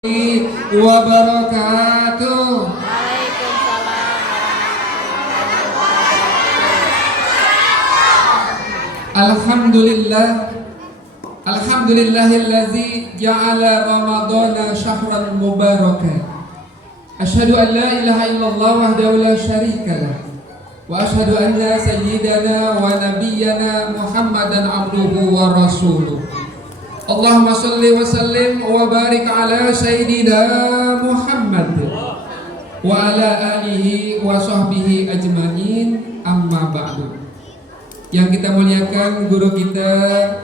wabarakatuh. Alhamdulillah, alhamdulillahillazi ja'ala ramadana syahran mubarakan. Asyhadu an la ilaha illallah wahdahu la syarikalah wa asyhadu anna sayyidana wa nabiyyana Muhammadan abduhu wa rasuluh. Allahumma shalli wa sallim wa barik ala sayyidina Muhammad wa ala alihi wa sahbihi ajmain, amma ba'du. Yang kita muliakan guru kita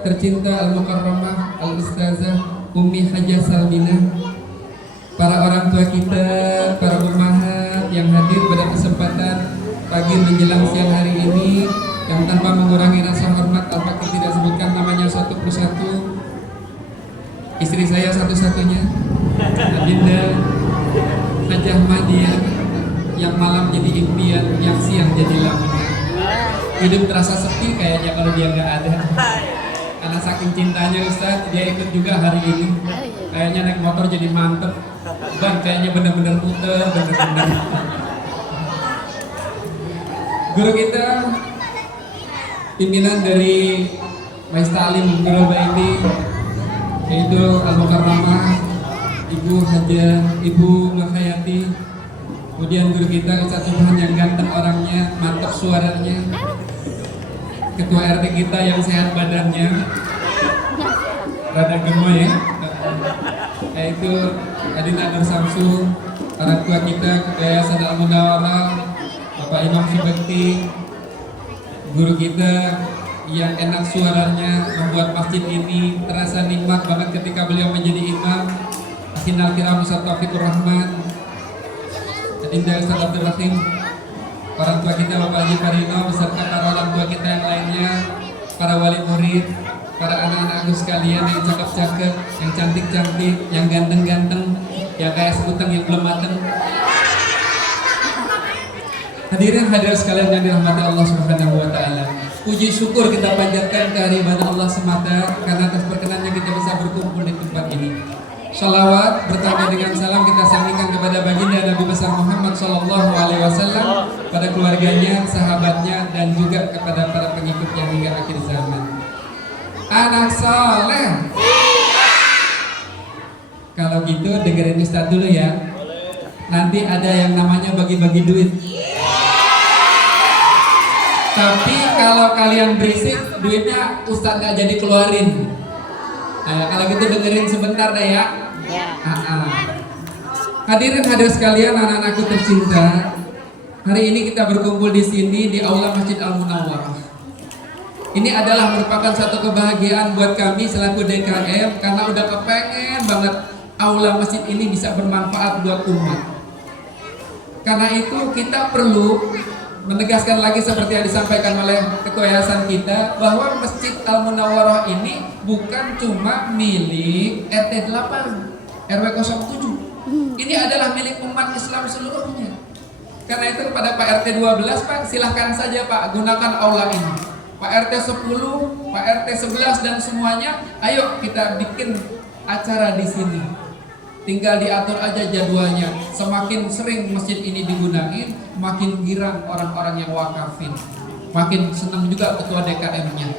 tercinta Al-Mukarramah Al-Ustazah Ummi Hajah Salminah, para orang tua kita, para ummahat yang hadir pada kesempatan pagi menjelang siang hari ini, yang tanpa mengurangi rasa hormat apabila tidak sebutkan namanya satu persatu. Istri saya satu-satunya, Adinda Hajah Madiah, yang malam jadi impian, yang siang jadi lamian. Hidup terasa sepi kayaknya kalau dia nggak ada. Karena saking cintanya Ustaz, dia ikut juga hari ini. Kayaknya naik motor jadi mantep, dan kayaknya bener-bener puter, bener-bener. Guru kita, pimpinan dari Majelis Ta'lim Nurul Baiti, yaitu Al-Mukarramah Ibu Hajah, Ibu Mahayati. Kemudian guru kita Ustaz Subhan yang ganteng orangnya, mantap suaranya. Ketua RT kita yang sehat badannya, rada gemoy ya, yaitu Adina Nur Samsu. Orang tua kita Yayasan Al-Munawwarah, Bapak Imam Subekti. Guru kita yang enak suaranya, membuat masjid ini terasa nikmat banget ketika beliau menjadi imam. Akhirnya Kiram Ustaz Taufikur Rahman, Adinda Ustaz Abdul Rahim, orang tua kita Bapak Haji Farino beserta para orang tua kita yang lainnya, para wali murid, para anak-anakku sekalian yang cakep-cakep, yang cantik-cantik, yang ganteng-ganteng, yang kayak sekutang yang belum mateng. Hadirin hadirat sekalian yang dirahmati Allah Subhanahu wa taala. Puji syukur kita panjatkan kehadiran Allah semata karena atas perkenannya kita bisa berkumpul di tempat ini. Salawat bertambah dengan salam kita sambungkan kepada baginda Nabi besar Muhammad sallallahu alaihi wasallam, pada keluarganya, sahabatnya, dan juga kepada para pengikutnya hingga akhir zaman. Anak soleh. Kalau gitu dengerin Ustaz dulu ya. Nanti ada yang namanya bagi-bagi duit. Tapi kalau kalian berisik, duitnya Ustaz gak jadi keluarin. Nah, kalau gitu dengerin sebentar deh ya. Hadirin hadir sekalian, anak-anakku tercinta. Hari ini kita berkumpul di sini di Aula Masjid Al-Munawwarah. Ini adalah merupakan satu kebahagiaan buat kami selaku DKM karena udah kepengen banget Aula Masjid ini bisa bermanfaat buat umat. Karena itu kita perlu menegaskan lagi seperti yang disampaikan oleh Ketua Yayasan kita, bahwa Masjid Al-Munawwarah ini bukan cuma milik RT 8 RW 07. Ini adalah milik umat Islam seluruhnya. Karena itu kepada Pak RT 12, Pak, silahkan saja Pak gunakan aula ini. Pak RT 10, Pak RT 11 dan semuanya, ayo kita bikin acara di sini. Tinggal diatur aja jadwalnya. Semakin sering masjid ini digunain, makin girang orang-orang yang wakafin. Makin senang juga ketua DKM-nya.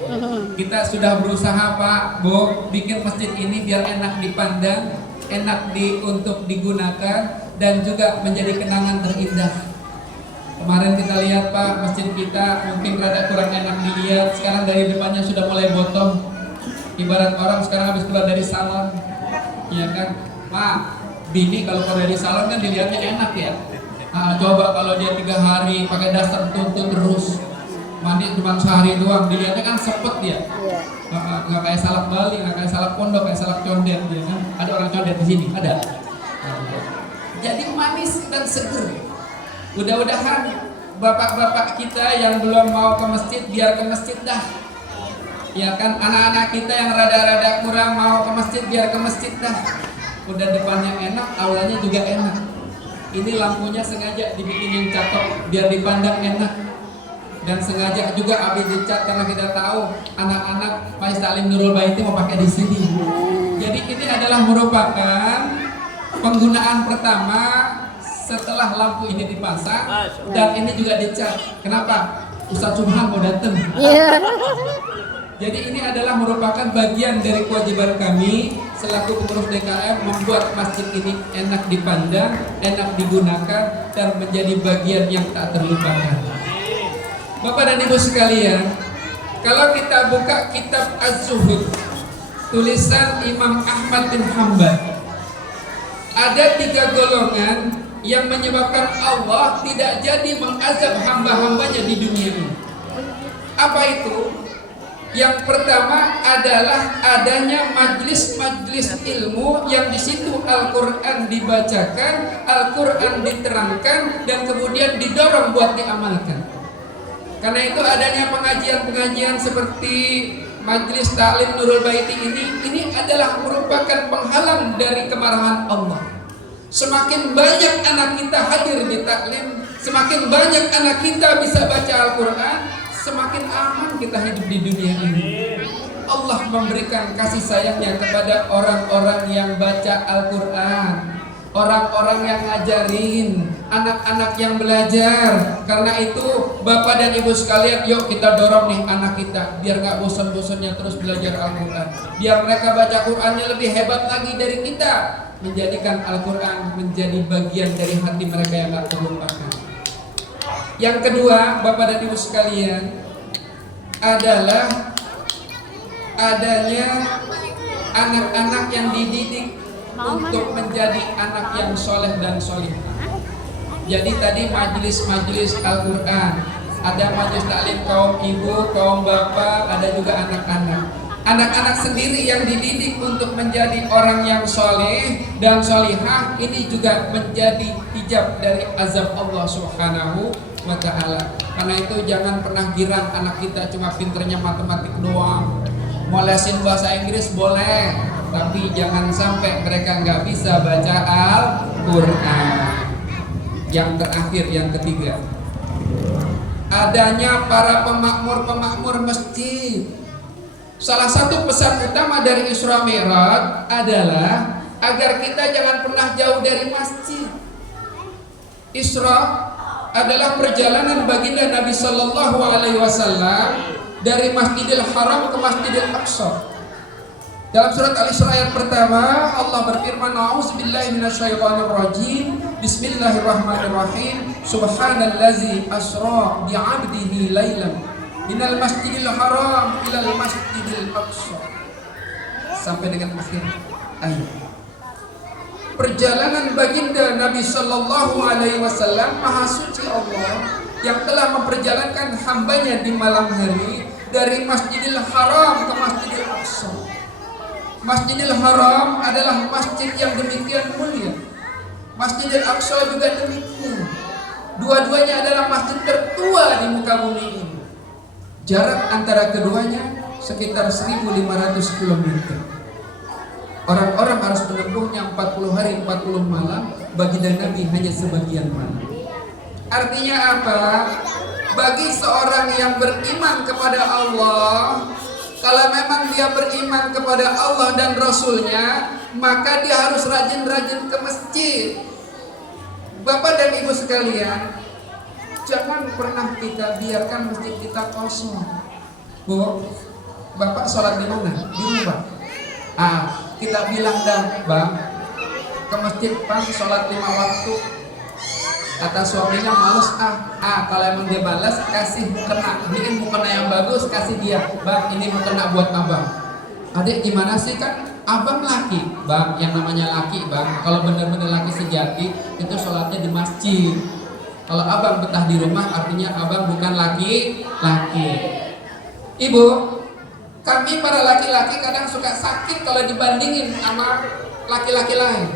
Kita sudah berusaha Pak, Bu, bikin masjid ini biar enak dipandang, enak untuk digunakan, dan juga menjadi kenangan terindah. Kemarin kita lihat Pak, masjid kita mungkin rada kurang enak dilihat. Sekarang dari depannya sudah mulai botong. Ibarat orang sekarang habis keluar dari salon, ya kan? Pak, bini kalau keluar dari salon kan dilihatnya enak ya. Coba kalau dia 3 hari pakai daster tuntun terus, mandi cuma sehari doang, dilihatnya kan sepet dia. Nggak kayak salak Bali, nggak kayak salak pondok, kayak salak condet ya kan. Ada orang condet di sini, ada. Jadi manis dan seger. Mudah-mudahan bapak-bapak kita yang belum mau ke masjid biar ke masjid dah. Ya kan, anak-anak kita yang rada-rada kurang mau ke masjid biar ke masjid dah. Udah depannya enak, aulanya juga enak. Ini lampunya sengaja dibikin yang cakep biar dipandang enak. Dan sengaja juga habis dicat karena kita tahu anak-anak Majelis Ta'lim Nurul Baiti mau pakai di sini. Jadi ini adalah merupakan penggunaan pertama setelah lampu ini dipasang dan ini juga dicat. Kenapa? Ustaz Subhan mau datang. Jadi ini adalah merupakan bagian dari kewajiban kami selaku pengurus DKM membuat masjid ini enak dipandang, enak digunakan, dan menjadi bagian yang tak terlupakan. Bapak dan Ibu sekalian, kalau kita buka kitab Az-Zuhud, tulisan Imam Ahmad bin Hanbal, ada 3 golongan yang menyebabkan Allah tidak jadi mengazab hamba-hambanya di dunia ini. Apa itu? Yang pertama adalah adanya majlis-majlis ilmu yang di situ Al-Quran dibacakan, Al-Quran diterangkan, dan kemudian didorong buat diamalkan. Karena itu adanya pengajian-pengajian seperti Majlis Ta'lim Nurul Baiti ini adalah merupakan penghalang dari kemarahan Allah. Semakin banyak anak kita hadir di taklim, semakin banyak anak kita bisa baca Al-Quran, semakin aman kita hidup di dunia ini. Allah memberikan kasih sayangnya kepada orang-orang yang baca Al-Quran, orang-orang yang ngajarin, anak-anak yang belajar. Karena itu Bapak dan Ibu sekalian, yuk kita dorong nih anak kita biar gak bosan-bosannya terus belajar Al-Quran, biar mereka baca Qurannya lebih hebat lagi dari kita, menjadikan Al-Quran menjadi bagian dari hati mereka yang gak terlupakan. Yang kedua, Bapak dan Ibu sekalian, adalah adanya anak-anak yang dididik untuk menjadi anak yang soleh dan solihah. Jadi tadi majelis-majelis Al-Quran, ada majelis taklim kaum ibu, kaum bapak, ada juga anak-anak. Anak-anak sendiri yang dididik untuk menjadi orang yang soleh dan solihah, ini juga menjadi hijab dari azab Allah Subhanahu wa ta'ala. Karena itu jangan pernah girang anak kita cuma pinternya matematik doang. Mau lesin bahasa Inggris boleh, tapi jangan sampai mereka nggak bisa baca Al-Quran. Yang terakhir, yang ketiga, adanya para pemakmur-pemakmur masjid. Salah satu pesan utama dari Isra Mi'raj adalah agar kita jangan pernah jauh dari masjid. Isra adalah perjalanan baginda Nabi Sallallahu Alaihi Wasallam dari Masjidil Haram ke Masjidil Aqsa. Dalam surat Al-Isra ayat pertama, Allah berfirman, "A'udzubillahi minasyaitonirrajim. Bismillahirrahmanirrahim. Subhanallazi asra bi'abdihi lailan minal masjidil haram ilal masjidil aqsa." Sampai dengan akhir ayat. Perjalanan baginda Nabi Sallallahu Alaihi Wasallam, Maha Suci Allah yang telah memperjalankan hambanya di malam hari dari Masjidil Haram ke Masjidil Aqsa. Masjidil Haram adalah masjid yang demikian mulia. Masjidil Aqsa juga demikian. Dua-duanya adalah masjid tertua di muka bumi ini. Jarak antara keduanya sekitar 1.500 km. Orang-orang harus menempuhnya 40 hari 40 malam, baginda Nabi hanya sebagian malam. Artinya apa? Bagi seorang yang beriman kepada Allah, kalau memang dia beriman kepada Allah dan Rasulnya, maka dia harus rajin-rajin ke masjid. Bapak dan Ibu sekalian, jangan pernah kita biarkan masjid kita kosong. Bu, Bapak sholat di mana? Di rumah. Kita bilang dah, Bang, ke masjid pas sholat 5 waktu. Kata suaminya males, kalau emang dia balas, kasih kena, beliin mukena yang bagus, kasih dia. Bang, ini mukena buat abang. Adik gimana sih, kan abang laki, Bang, yang namanya laki, Bang, kalau benar-benar laki sejati itu sholatnya di masjid. Kalau abang betah di rumah, artinya abang bukan laki-laki. Ibu, kami para laki-laki kadang suka sakit kalau dibandingin sama laki-laki lain.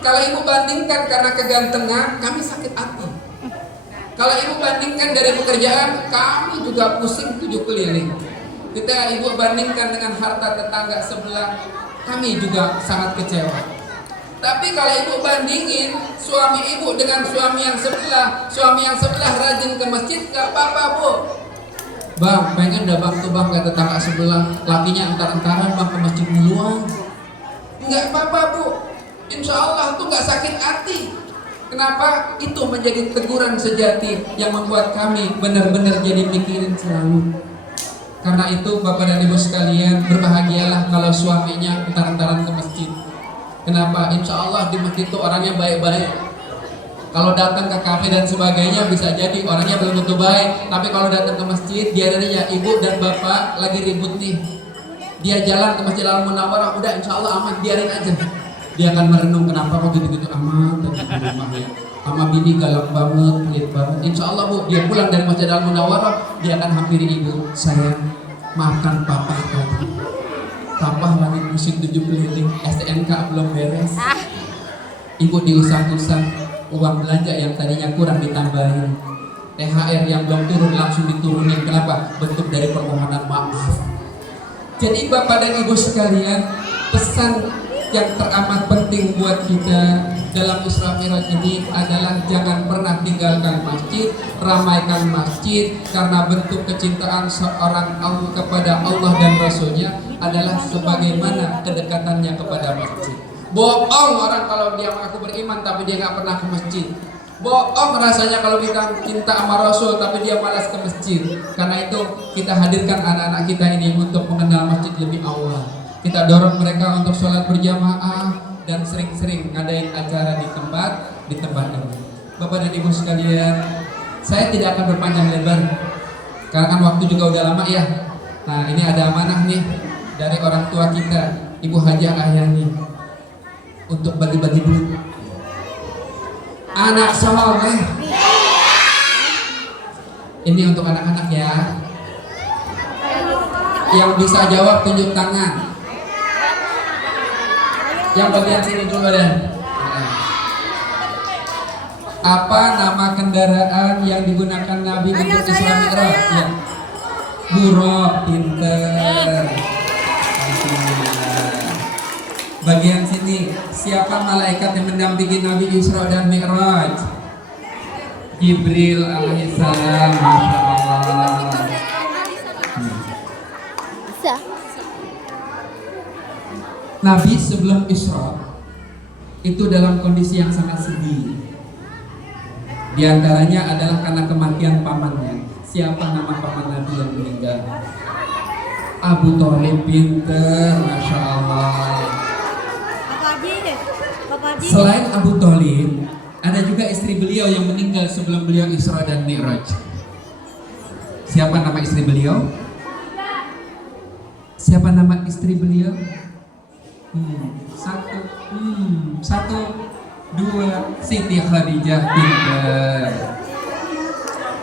Kalau ibu bandingkan karena kegantengan, kami sakit hati. Kalau ibu bandingkan dari pekerjaan, kami juga pusing 7 keliling. Kita ibu bandingkan dengan harta tetangga sebelah, kami juga sangat kecewa. Tapi kalau ibu bandingin suami ibu dengan suami yang sebelah rajin ke masjid, gak apa-apa, Bu. Bang, pengen dah bang tuh bang, kata tetangga sebelah, lakinya entar-entaran bang ke masjid duluan. Enggak apa-apa, Bu. insya Allah tuh nggak sakit hati. Kenapa? Itu menjadi teguran sejati yang membuat kami benar-benar jadi mikirin selalu. Karena itu Bapak dan Ibu sekalian, berbahagialah kalau suaminya entar-entaran ke masjid. Kenapa? Insya Allah di masjid itu orangnya baik-baik. Kalau datang ke kafe dan sebagainya bisa jadi orangnya belum tentu baik. Tapi kalau datang ke masjid, dia adanya ibu dan bapak lagi ribut nih. Dia jalan ke Masjid Al-Munawwarah, udah insya Allah aman, biarin aja. Dia akan merenung kenapa kok gitu-gitu aman tadi di rumahnya. Sama bini galak banget, pelit banget. Insya Allah Bu, dia pulang dari Masjid Al-Munawwarah, dia akan hampiri ibu. Sayang, maafkan papa tadi. Papa lagi musik 7 keliling, STNK belum beres. Ibu diusap-usap, uang belanja yang tadinya kurang ditambahin. THR yang belum turun langsung diturunin. Kenapa? Bentuk dari permohonan maaf. Jadi Bapak dan Ibu sekalian, pesan yang teramat penting buat kita dalam Isra Mi'raj ini adalah jangan pernah tinggalkan masjid, ramaikan masjid, karena bentuk kecintaan seorang kepada Allah dan Rasulnya adalah sebagaimana kedekatannya kepada masjid. Bohong orang kalau dia mengaku beriman tapi dia nggak pernah ke masjid. Bohong rasanya kalau kita cinta sama Rasul tapi dia malas ke masjid. Karena itu kita hadirkan anak-anak kita ini untuk mengenal masjid lebih awal. Kita dorong mereka untuk sholat berjamaah dan sering-sering ngadain acara di tempat ini. Bapak dan Ibu sekalian, saya tidak akan berpanjang lebar karena kan waktu juga udah lama ya. Nah ini ada amanah nih dari orang tua kita, Ibu Hajah Ahyani, untuk bagi-bagi duit. Anak soleh. Ini untuk anak-anak ya. Yang bisa jawab tunjuk tangan. Yang bagian sini dulu deh. Apa nama kendaraan yang digunakan Nabi untuk Isra Mi'raj? Ya. Buruk, pinter. Bagian sini, siapa malaikat yang mendampingi Nabi Isra dan Mi'raj? Jibril alaihissalam. Masya Allah. Nabi sebelum Isra itu dalam kondisi yang sangat sedih. Di antaranya adalah karena kematian pamannya. Siapa nama paman Nabi yang meninggal? Abu Thalib, pinter, Masya Allah. Selain Abu Thalib, ada juga istri beliau yang meninggal sebelum beliau Isra dan Mi'raj. Siapa nama istri beliau? Siapa nama istri beliau? Satu, dua, Siti Khadijah, pinter.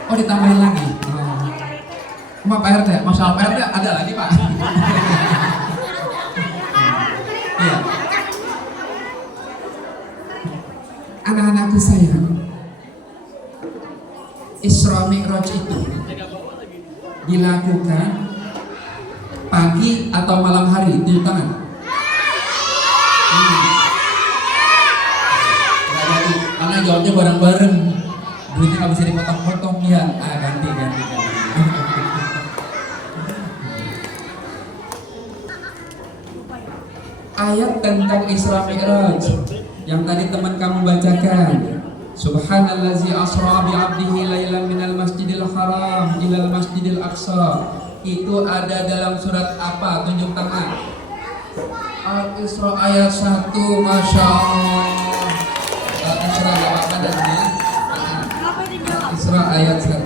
Oh ditambahin lagi. Pak RT, masalah Pak RT ada lagi Pak. Iya. Anak-anakku sayang, Isra Mi'raj itu dilakukan pagi atau malam hari? Tunjuk tangan. Karena jawabnya bareng-bareng, duitnya nggak bisa dipotong-potong ya. Ganti. Ayat tentang Isra Mi'raj yang tadi teman kamu bacakan, Subhanallazi asra bi'abdihi lailan minal masjidil haram ilal masjidil aqsa, itu ada dalam surat apa? Tunjuk tangan. Al-Isra ayat 1. Masya Allah. Al-Isra gak apa-apa dan ya. Al-Isra ayat 1.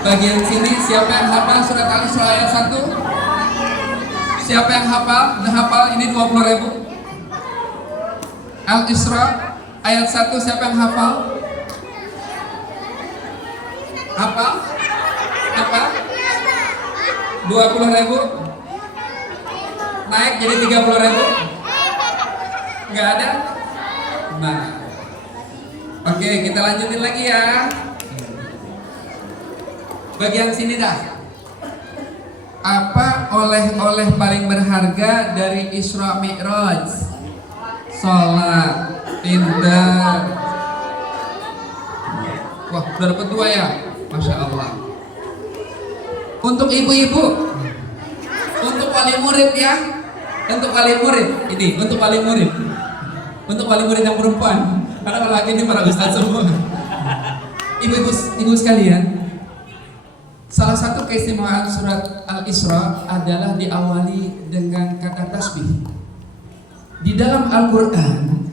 Bagian sini siapa yang hafal surat Al-Isra ayat 1? Siapa yang hafal? Udah hafal? Ini 20.000. Al-Isra ayat 1, siapa yang hafal? Hafal? Apa? 20.000? Naik jadi 30.000? Nggak ada? Nah, oke, kita lanjutin lagi ya. Bagian sini dah. Apa oleh-oleh paling berharga dari Isra Mi'raj? Sholat, pinter. Wah, udah dapat 2 ya? Masya Allah. Untuk ibu-ibu, untuk wali murid ya, Untuk wali murid, ini untuk wali murid. Untuk wali murid yang perempuan. Karena kalau laki ini para ustaz semua. Ibu sekalian, salah satu keistimewaan surat Al-Isra adalah diawali dengan kata tasbih. Di dalam Al-Quran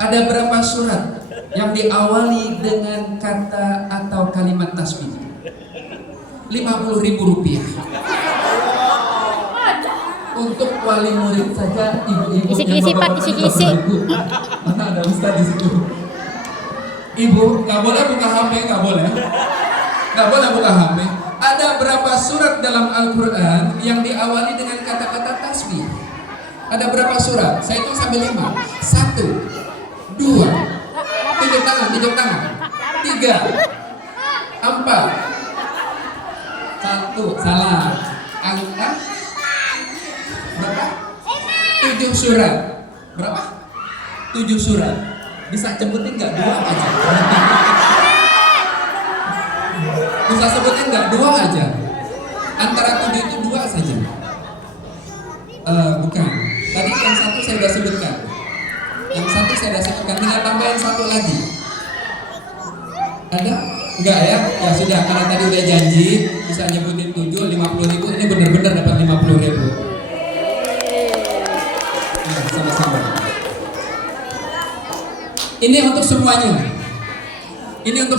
ada berapa surat yang diawali dengan kata atau kalimat tasbih? 50.000 rupiah. Untuk wali murid saja, ibu-ibu Isi-isi Pak, isi-isi. Mana ada ustaz di situ? Ibu, nggak boleh buka HP, nggak boleh buka HP. Ada berapa surat dalam Al-Quran yang diawali dengan kata-kata tasbih? Ada berapa surat? Saya hitung sampai 5. 1, 2, tunjuk tangan, 3, 4. 1, salah. Angka berapa? 7 surat. Berapa? 7 surat. Bisa sebutin nggak? 2 aja. Bisa sebutin nggak? 2 aja. Antara 7 itu 2 saja. Bukan. Tadi yang 1 saya sudah sebutkan. Tinggal tambahin 1 lagi. Ada? Enggak ya? Ya sudah, karena tadi udah janji bisa nyebutin 7, 50.000. Ini benar-benar dapat 50.000. Nah, sama-sama. Ini untuk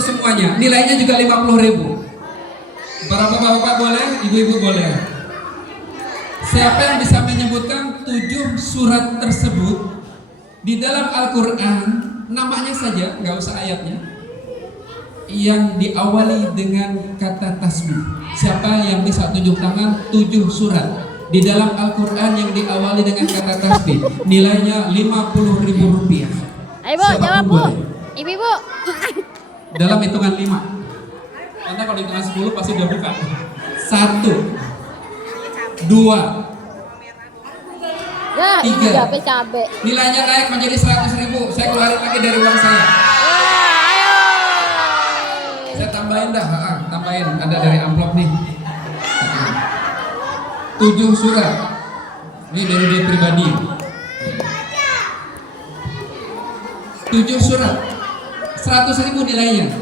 semuanya. Nilainya juga 50.000. Para bapak-bapak boleh, ibu-ibu boleh. Siapa yang bisa menyebutkan 7 surat tersebut di dalam Al-Quran, namanya saja, nggak usah ayatnya, yang diawali dengan kata tasbih? Siapa yang bisa tunjuk tangan 7 surat di dalam Al-Quran yang diawali dengan kata tasbih? Nilainya 50.000 rupiah. Ayo Bu, jawab Bu. Ibu-ibu. Dalam hitungan 5. Karena kalau hitungan 10 pasti udah buka. 1, 2, Ya, ini 3. cabe. Nilainya naik menjadi 100.000. Saya keluarin lagi dari uang saya. Ayo. Saya tambahin dah, tambahin. Ada dari amplop nih. 7 surat. Ini dari dia pribadi. 7 surat. 100.000 nilainya.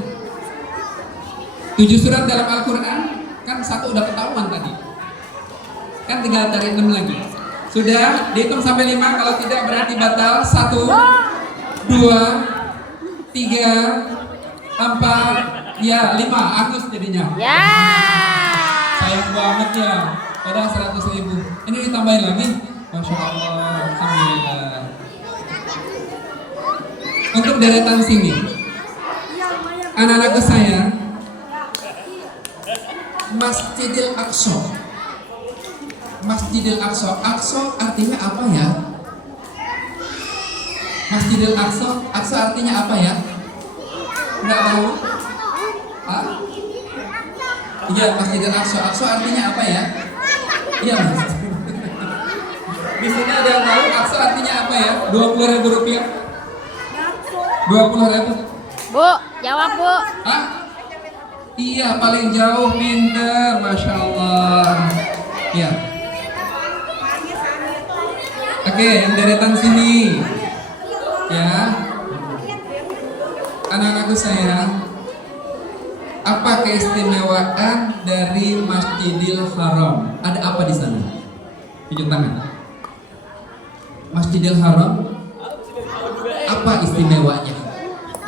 7 surat dalam Al-Quran. Kan 1 udah ketahuan tadi. Kan tinggal cari 6 lagi. Sudah dihitung sampai 5. Kalau tidak berarti batal. 1, 2, 3, 4, ya 5. Angus jadinya. Ya. Sayang banget ya. Padahal 100.000. Ini ditambahin lagi. Masya Allah. Alhamdulillah. Untuk deretan sini, anak-anakku saya, Masjidil Aqsa. Masjidil Aqsa. Aqsa artinya apa ya? Masjidil Aqsa. Aqsa artinya apa ya? Nggak tahu? Hah? Iya, Masjidil Aqsa. Aqsa artinya apa ya? Iya, Mas. Di sini ada yang tahu Aqsa artinya apa ya? 20.000 rupiah. 20.000. Bu, jawab Bu. Hah? Iya, paling jauh, pinter, Masya Allah. Iya. Oke, yang deretan sini. Ya. Anak-anakku sayang, apa keistimewaan dari Masjidil Haram? Ada apa di sana? Tunjuk tangan. Masjidil Haram, apa istimewanya?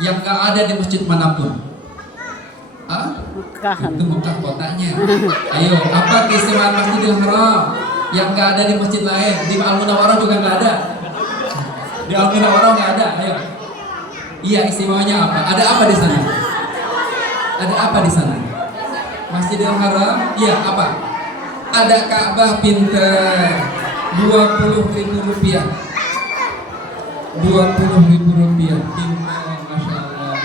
Yang gak ada di masjid manapun. Itu Mekah kotanya. Ayo, apa keistimewaan Masjidil Haram yang gak ada di masjid lain? Di Al-Munawwarah juga gak ada. Di Al-Munawwarah gak ada. Ayo. Iya, istimewanya apa? Ada apa di sana? Ada apa di sana? Masjidil Haram, iya apa? Ada Ka'bah, pinter. 20.000 rupiah. 20.000 rupiah. Pinter, Masya Allah.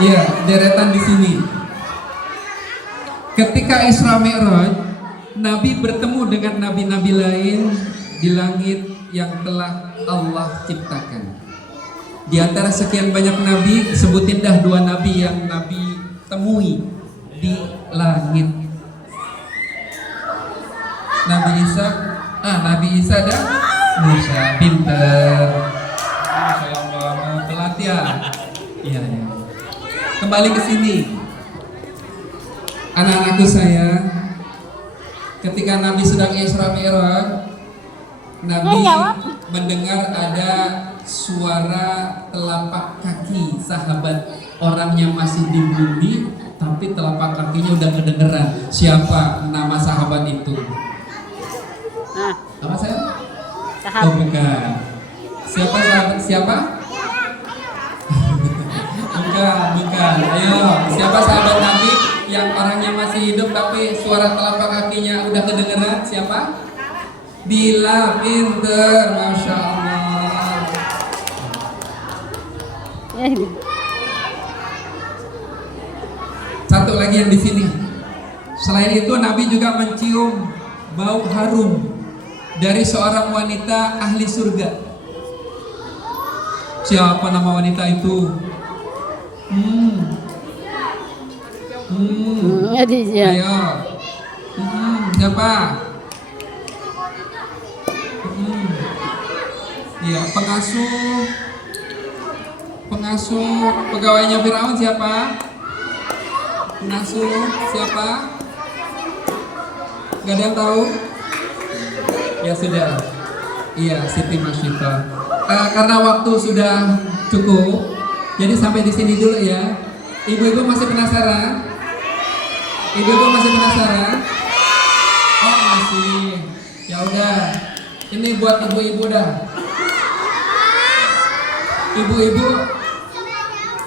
Iya, deretan di sini. Ketika Isra Mi'raj, Nabi bertemu dengan nabi-nabi lain di langit yang telah Allah ciptakan. Di antara sekian banyak nabi, sebutin dah 2 nabi yang Nabi temui di langit. Nabi Isa, Nabi Isa dan Musa. Pinter. Masya Allah, telat ya. Iya, ya. Kembali ke sini. Anak-anakku sayang, ketika Nabi sedang Isra Mi'raj, Nabi mendengar ada suara telapak kaki sahabat, orang yang masih di bumi tapi telapak kakinya udah kedengeran. Siapa nama sahabat itu? Apa saya? Oh bukan. Siapa sahabat? Siapa? bukan. Ayo, siapa sahabat Nabi yang orangnya masih hidup tapi suara telapak kakinya udah kedengeran? Siapa? Bila. Pinter, Masya Allah. Satu lagi yang di sini. Selain itu Nabi juga mencium bau harum dari seorang wanita ahli surga. Siapa nama wanita itu? Ayo. Siapa? Iya, pengasuh pegawainya Firaun siapa? Pengasuh siapa? Gak ada yang tahu? Ya sudah. Iya, Siti Masyita. Karena waktu sudah cukup, jadi sampai di sini dulu ya. Ibu-ibu masih penasaran? Ibu-ibu masih penasaran? Oh masih. Ya udah. Ini buat ibu-ibu dah. Ibu-ibu,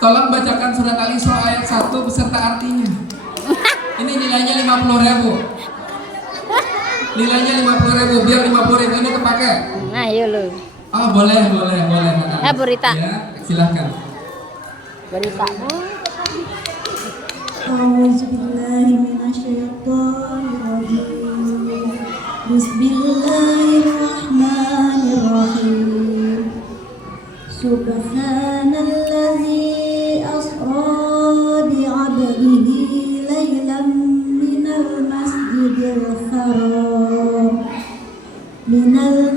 tolong bacakan surat Al-Isra ayat 1 beserta artinya. Ini nilainya 50.000. Nilainya 50.000, biar 50.000 ini kepake. Ayo lu. Oh boleh. Berita. Ya, silahkan. Berita. Bismillahirrahmanirrahim. Subhanalladzi asra bi'abdihi laylan minal masjidil haram ilal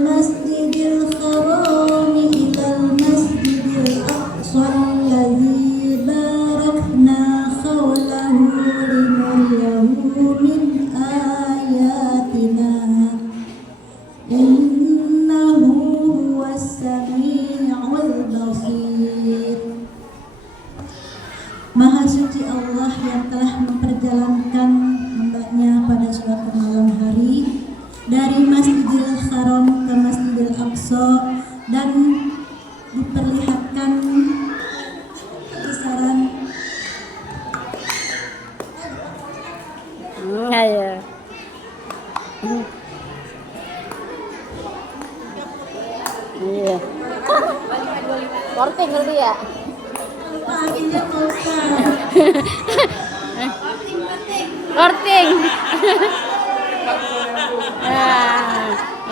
masjidil aqsa alladzi barakna hawlahu linuriyahu min ayatina innahu huwas sami'ul basir. Maha suci Allah yang telah memperjalankan hamba-Nya pada suatu malam hari dari Masjidil Haram ke Masjidil Aqsa dan diperlihatkan kebesaran Ayo. Iya. Korting ngerti ya? paginya Ustaz. Korting.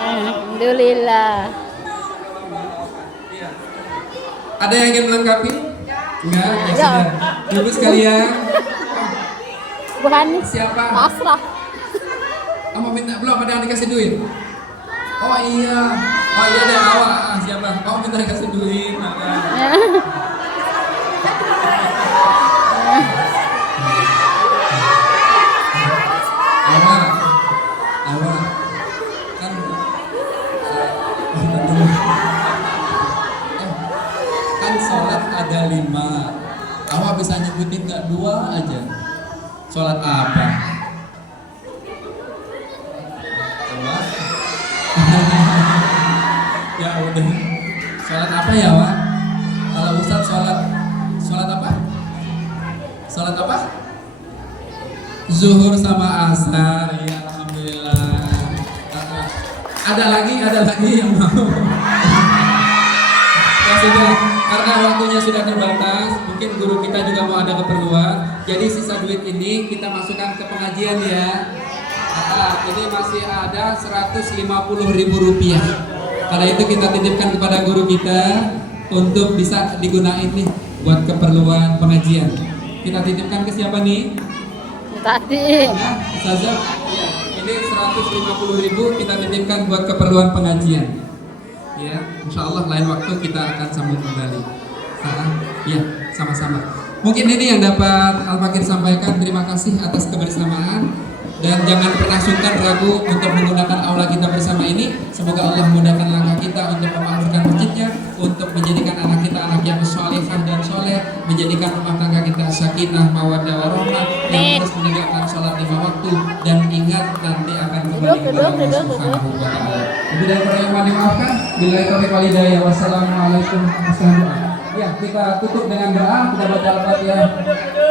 Alhamdulillah. Ada yang ingin melengkapi? Enggak, ya sudah. Ibu sekalian, Bukan siapa? pasrah. Kamu minta belum ada yang dikasih duit? Oh iya deh awak. Siapa? Kamu minta dikasih duit? Awak kan kan sholat ada 5. Awak bisa nyebutin nggak 2 aja? Sholat apa? Awak? Ya udah. Sholat apa ya Wak? Kalau Ustaz sholat apa? Sholat apa? Zuhur sama asar. Ya alhamdulillah. Ada lagi yang mau. Ya sudah, karena waktunya sudah terbatas, mungkin guru kita juga mau ada keperluan. Jadi sisa duit ini kita masukkan ke pengajian ya. Ini masih ada 150.000 rupiah. Karena itu kita titipkan kepada guru kita untuk bisa digunain nih buat keperluan pengajian. Kita titipkan ke siapa nih? Tadi. Ustazah. Iya, gede 150.000 kita titipkan buat keperluan pengajian. Ya, insya Allah lain waktu kita akan sambung kembali. Ya, sama-sama. Mungkin ini yang dapat Al-Fakir sampaikan. Terima kasih atas kebersamaan. Dan jangan pernah sungkan ragu untuk menggunakan aula kita bersama ini. Semoga Allah memudahkan langkah kita untuk memakmurkan masjidnya, untuk menjadikan anak kita anak yang salihah dan soleh, menjadikan rumah tangga kita sakinah, mawaddah, warahmah, yang terus menegakkan sholat 5 waktu, dan ingat nanti akan kembali kepada Allah Subhanahu wa Ta'ala. Lebih dari yang mohon dimaafkan. Billahi taufiq wal hidayah. Wassalamualaikum warahmatullahi wabarakatuh. Ya, kita tutup dengan doa. Kita baca Al-Fatihah.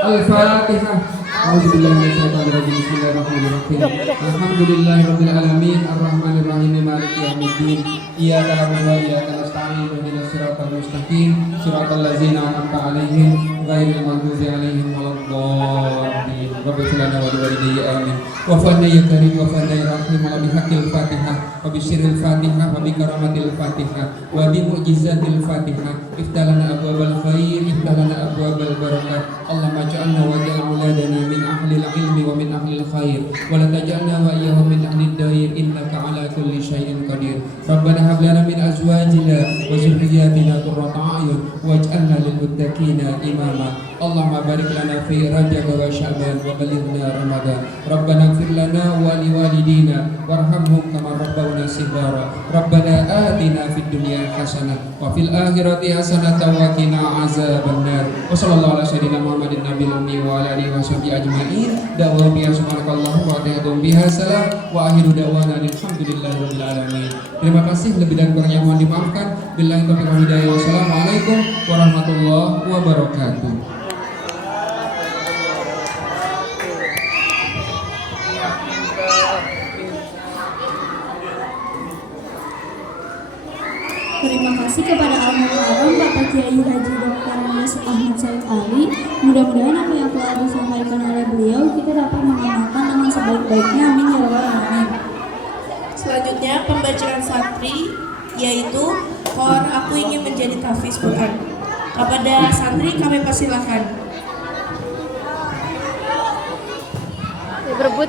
Al-Fatihah. A'udzubillahi minasyaitonirrajim. Bismillahirrahmanirrahim. Alhamdulillahirabbil alamin, arrahmanir rahim, maliki yaumiddin. Iyyaka na'budu wa iyyaka nasta'in. Ihdinas siratal mustaqim, siratal ladzina an'amta 'alaihim ghairil maghdubi 'alaihim waladdallin. Rabbana lana wa liwalidayya amin. Wa fa'alna ya karim wa fa'alna ya rahim wa bihaqqil Fatihah wa bisyirril Fatihah wa bi karamatil Fatihah wa bi mu'jizatil Fatihah. Iftalana abwabal khair, iftalana abwabal barakah. Allahumma ja'alna wa ja'al auladana min ahlil ilmi wa min ahlil khair wa la taj'alna wa iyyahum min ahlid dair innaka ala kulli syai'in qadir. Rabbana hab lana min azwajina wa dhurriyyatina qurrata a'yun waj'alna lil muttaqina imama. Allahumma barik lana fi Rajab wa Sya'ban wa balighna Ramadan. Rabbana ighfir lana wa liwalidina warhamhum kama rabbawna shighara. Rabbana atina fid dunya hasanah wa fil akhirati hasanah wa qina azabannar. Wa sallallahu ala sayyidina Muhammadin nabiyil ummi wa ala alihi washabihi ajmain. Da'wa biha subhanakallahumma wa ta'ala biha salam wa akhiru da'wana alhamdulillahi rabbil alamin. Terima kasih, lebih dan kurangnya mohon dimaafkan. Billahi taufiq wal hidayah. Wassalamualaikum warahmatullahi wabarakatuh. Terima kasih kepada Al-Mukarram Bapak Kiai Haji Dr. Andes Ahmad Said Ali. Mudah-mudahan apa yang telah disampaikan oleh beliau kita dapat mengamalkan dengan sebaik-baiknya. Amin ya rabbal alamin. Selanjutnya pembacaan santri yaitu Kor Aku Ingin Menjadi Tafiz Quran. Kepada santri kami persilahkan. Berebut.